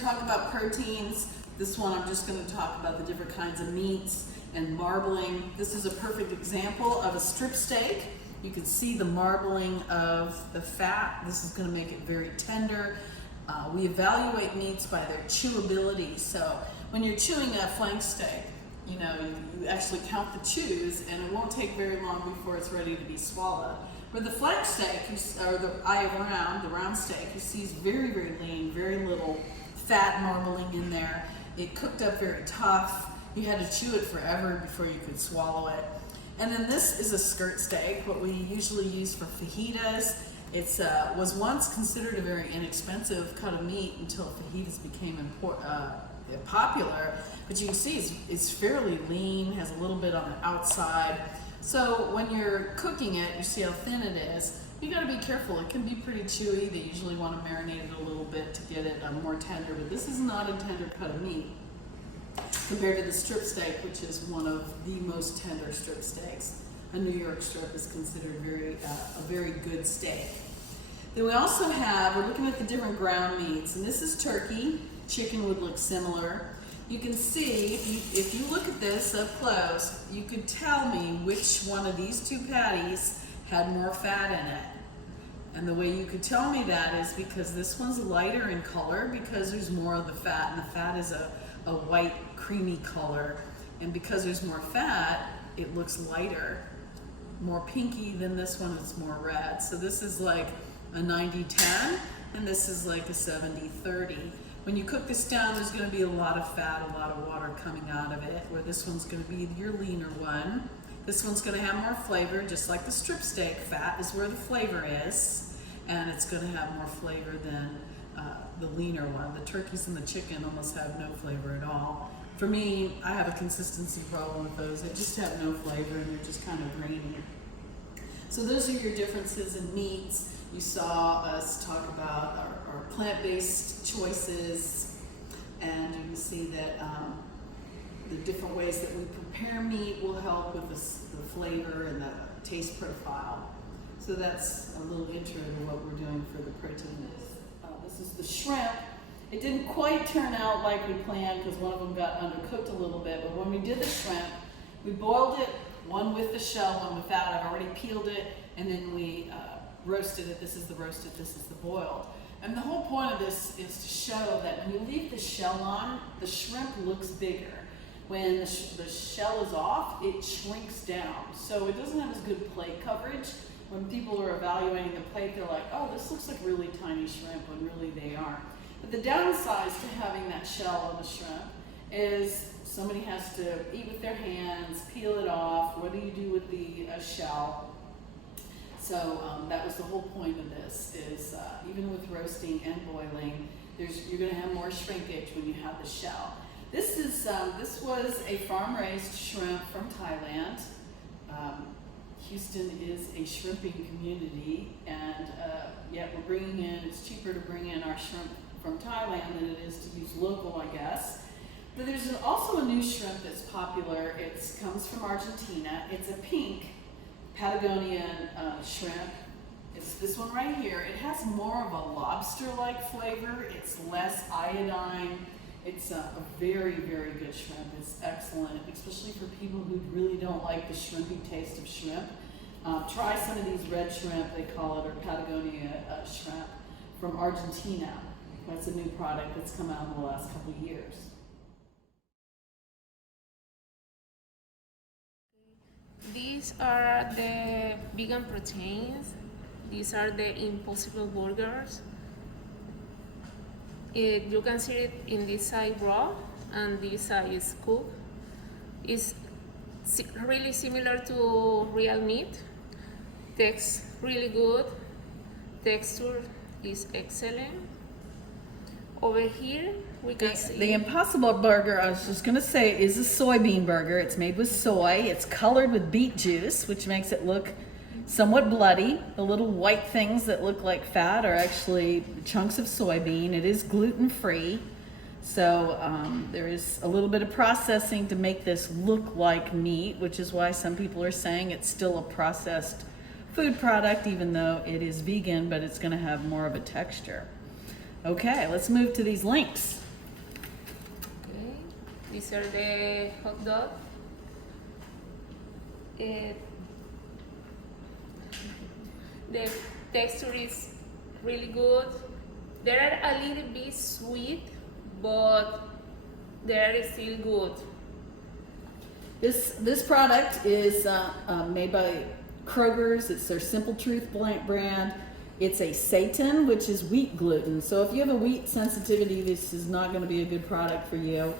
talk about proteins. This one I'm just going to talk about the different kinds of meats and marbling. This is a perfect example of a strip steak. You can see the marbling of the fat. This is going to make it very tender. We evaluate meats by their chewability. So when you're chewing a flank steak, you actually count the chews, and it won't take very long before it's ready to be swallowed. For the flank steak, or the round steak, you see is very, very lean, very little fat marbling in there. It cooked up very tough. You had to chew it forever before you could swallow it. And then this is a skirt steak, what we usually use for fajitas. It was once considered a very inexpensive cut of meat until fajitas became popular. But you can see it's fairly lean, has a little bit on the outside. So when you're cooking it, you see how thin it is. You got to be careful. It can be pretty chewy. They usually want to marinate it a little bit to get it more tender, but this is not a tender cut of meat compared to the strip steak, which is one of the most tender strip steaks. A New York strip is considered a very good steak. Then we also we're looking at the different ground meats, and this is turkey. Chicken would look similar. You can see, if you look at this up close, you could tell me which one of these two patties had more fat in it. And the way you could tell me that is because this one's lighter in color because there's more of the fat, and the fat is a white, creamy color. And because there's more fat, it looks lighter, more pinky than this one, it's more red. So this is like a 90-10, and this is like a 70-30. When you cook this down, there's going to be a lot of fat, a lot of water coming out of it, where this one's going to be your leaner one. This one's going to have more flavor, just like the strip steak. Fat is where the flavor is, and it's going to have more flavor than the leaner one. The turkeys and the chicken almost have no flavor at all. For me, I have a consistency problem with those. They just have no flavor, and they're just kind of grainy. So those are your differences in meats. You saw us talk about our plant-based choices, and you can see that the different ways that we prepare meat will help with the flavor and the taste profile. So that's a little intro to what we're doing for the protein. This is the shrimp. It didn't quite turn out like we planned because one of them got undercooked a little bit, but when we did the shrimp, we boiled it, one with the shell, one without. I've already peeled it, and then we roasted it. This is the roasted, this is the boiled. And the whole point of this is to show that when you leave the shell on, the shrimp looks bigger. When the shell is off, it shrinks down. So it doesn't have as good plate coverage. When people are evaluating the plate, they're like, oh, this looks like really tiny shrimp, when really they aren't. But the downside to having that shell on the shrimp is somebody has to eat with their hands, peel it off. What do you do with the shell? So that was the whole point of this, is even with roasting and boiling, you're going to have more shrinkage when you have the shell. This was a farm-raised shrimp from Thailand. Houston is a shrimping community, and yet we're bringing in, it's cheaper to bring in our shrimp from Thailand than it is to use local, I guess. But there's also a new shrimp that's popular. It comes from Argentina. It's a pink Patagonian shrimp. It's this one right here. It has more of a lobster-like flavor. It's less iodine. It's a very, very good shrimp. It's excellent, especially for people who really don't like the shrimpy taste of shrimp. Try some of these red shrimp, they call it, or Patagonia shrimp from Argentina. That's a new product that's come out in the last couple of years. These are the vegan proteins. These are the Impossible burgers. You can see it in this side raw, and this side is cooked. It's really similar to real meat. Tastes really good. Texture is excellent. Over here, we can see the Impossible burger, I was just going to say, is a soybean burger. It's made with soy. It's colored with beet juice, which makes it look somewhat bloody. The little white things that look like fat are actually chunks of soybean. It is gluten-free. So there is a little bit of processing to make this look like meat, which is why some people are saying it's still a processed food product, even though it is vegan, but it's going to have more of a texture. Okay, let's move to these links. These are the hot dog. The texture is really good. They are a little bit sweet, but they are still good. This product is made by Kroger's. It's their Simple Truth brand. It's a seitan, which is wheat gluten. So if you have a wheat sensitivity, this is not going to be a good product for you.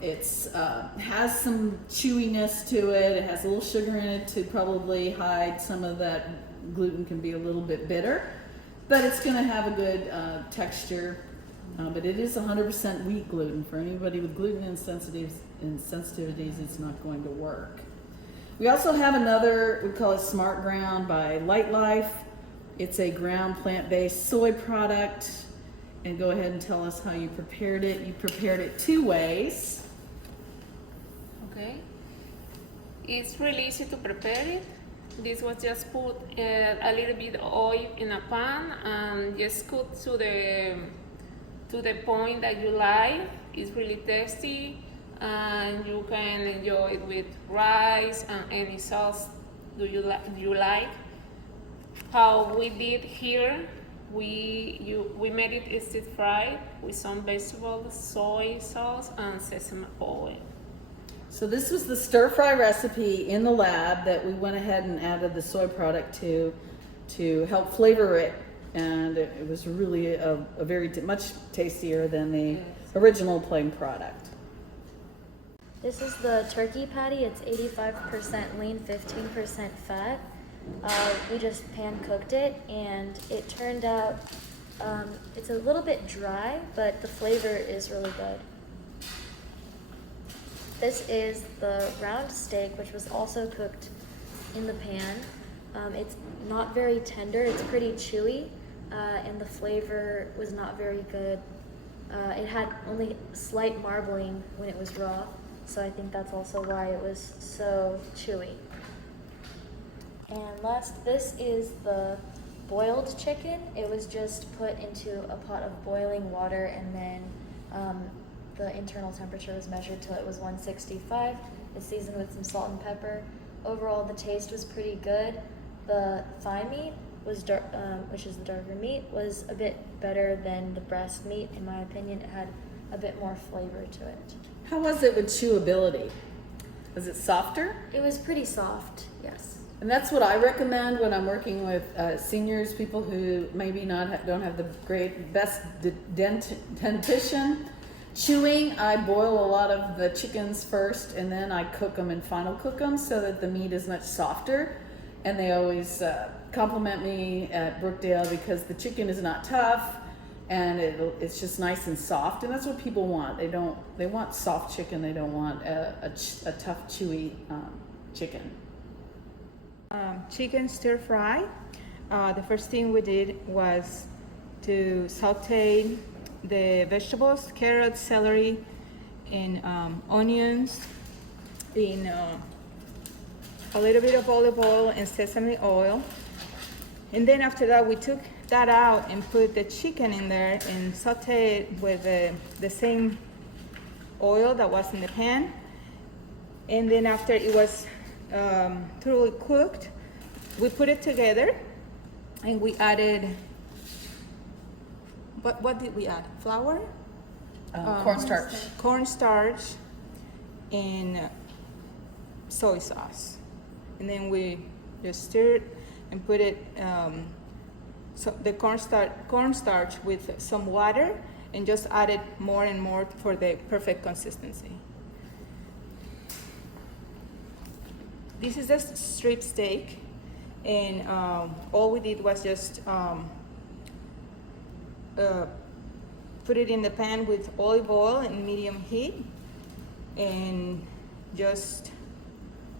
It's has some chewiness to it. It has a little sugar in it to probably hide some of that gluten can be a little bit bitter, but it's going to have a good texture. But it is 100% wheat gluten. For anybody with gluten sensitivities, it's not going to work. We also have another, we call it Smart Ground by Light Life. It's a ground plant-based soy product. And go ahead and tell us how you prepared it. You prepared it 2 ways. Okay. It's really easy to prepare it. This was just put a little bit of oil in a pan and just cook to the point that you like. It's really tasty and you can enjoy it with rice and any sauce you like. How we did here, we made it stir fried with some vegetables, soy sauce, and sesame oil. So this was the stir fry recipe in the lab that we went ahead and added the soy product to help flavor it, and it was really a very much tastier than the original plain product. This is the turkey patty. It's 85% lean, 15% fat. We just pan cooked it and it turned out, it's a little bit dry, but the flavor is really good. This is the round steak, which was also cooked in the pan. It's not very tender, it's pretty chewy, and the flavor was not very good. It had only slight marbling when it was raw, so I think that's also why it was so chewy. And last, this is the boiled chicken. It was just put into a pot of boiling water, and then the internal temperature was measured till it was 165. It's seasoned with some salt and pepper. Overall, the taste was pretty good. The thigh meat was which is the darker meat, was a bit better than the breast meat. In my opinion, it had a bit more flavor to it. How was it with chewability? Was it softer? It was pretty soft, yes. And that's what I recommend when I'm working with seniors, people who maybe don't have the best dentition. Chewing, I boil a lot of the chickens first, and then I cook them and final cook them so that the meat is much softer. And they always compliment me at Brookdale because the chicken is not tough, and it's just nice and soft, and that's what people want. They want soft chicken. They don't want a tough, chewy chicken. Chicken stir fry. The first thing we did was to saute the vegetables, carrots, celery, and onions in a little bit of olive oil and sesame oil. And then after that, we took that out and put the chicken in there and saute it with the same oil that was in the pan. And then after it was thoroughly cooked, we put it together and we added, what did we add? Flour? Cornstarch. Cornstarch and soy sauce. And then we just stir it and put it, so the cornstarch with some water, and just added more and more for the perfect consistency. This is a strip steak, and all we did was just put it in the pan with olive oil and medium heat, and just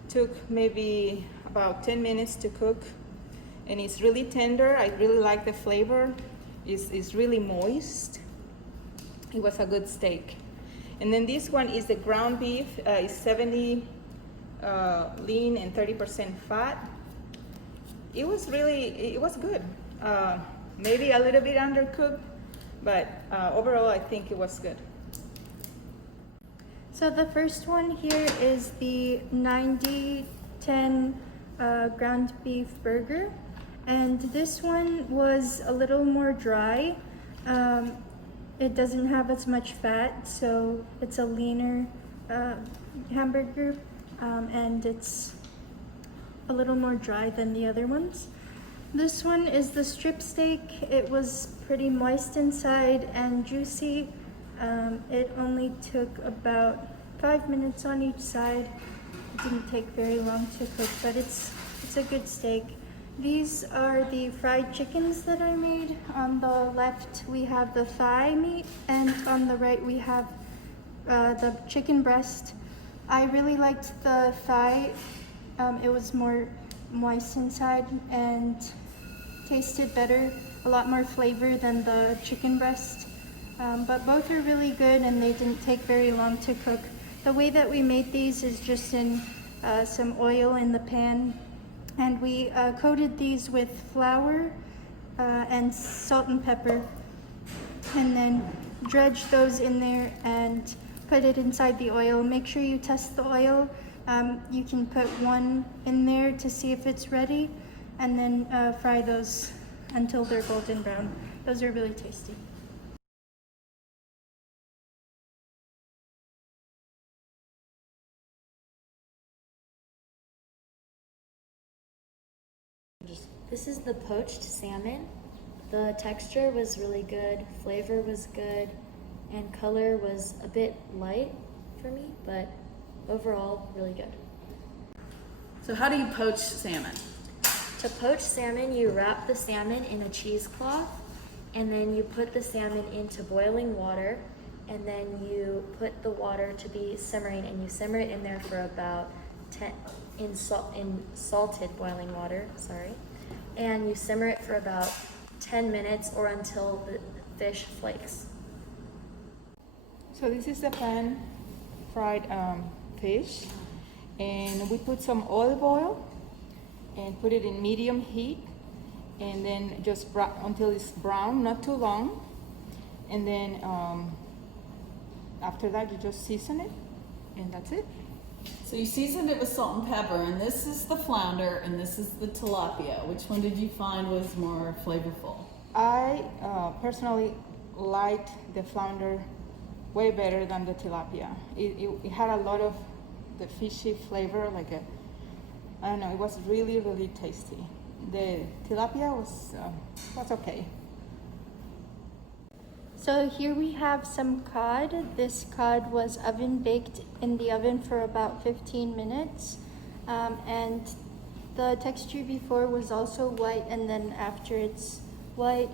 took maybe about 10 minutes to cook. And it's really tender. I really like the flavor. It's really moist. It was a good steak. And then this one is the ground beef. It's 70 lean and 30% fat. It was good. Maybe a little bit undercooked, but overall I think it was good. So the first one here is the 90-10 ground beef burger. And this one was a little more dry. It doesn't have as much fat, so it's a leaner hamburger, and it's a little more dry than the other ones. This one is the strip steak. It was pretty moist inside and juicy. It only took about 5 minutes on each side. It didn't take very long to cook, but it's a good steak. These are the fried chickens that I made. On the left we have the thigh meat, and on the right we have the chicken breast. I really liked the thigh. It was more moist inside and tasted better, a lot more flavor than the chicken breast. But both are really good and they didn't take very long to cook. The way that we made these is just in some oil in the pan, and we coated these with flour and salt and pepper, and then dredged those in there and put it inside the oil. Make sure you test the oil. You can put one in there to see if it's ready, and then fry those until they're golden brown. Those are really tasty. This is the poached salmon. The texture was really good, flavor was good, and color was a bit light for me, but overall really good. So how do you poach salmon? To poach salmon, you wrap the salmon in a cheesecloth, and then you put the salmon into boiling water, and then you put the water to be simmering, and you simmer it in there for about 10 in salted boiling water, and you simmer it for about 10 minutes or until the fish flakes. So this is the pan fried fish, and we put some olive oil and put it in medium heat, and then just until it's brown, not too long, and then after that you just season it, and that's it. So you seasoned it with salt and pepper, and this is the flounder and this is the tilapia. Which one did you find was more flavorful? I personally liked the flounder way better than the tilapia. It had a lot of the fishy flavor, like I don't know, it was really, really tasty. The tilapia was okay. So here we have some cod. This cod was oven baked in the oven for about 15 minutes. And the texture before was also white, and then after it's white,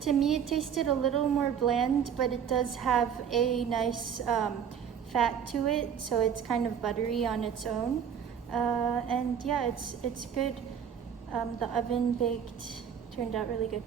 to me it tasted a little more bland, but it does have a nice fat to it, so it's kind of buttery on its own. And yeah, it's good. The oven baked turned out really good.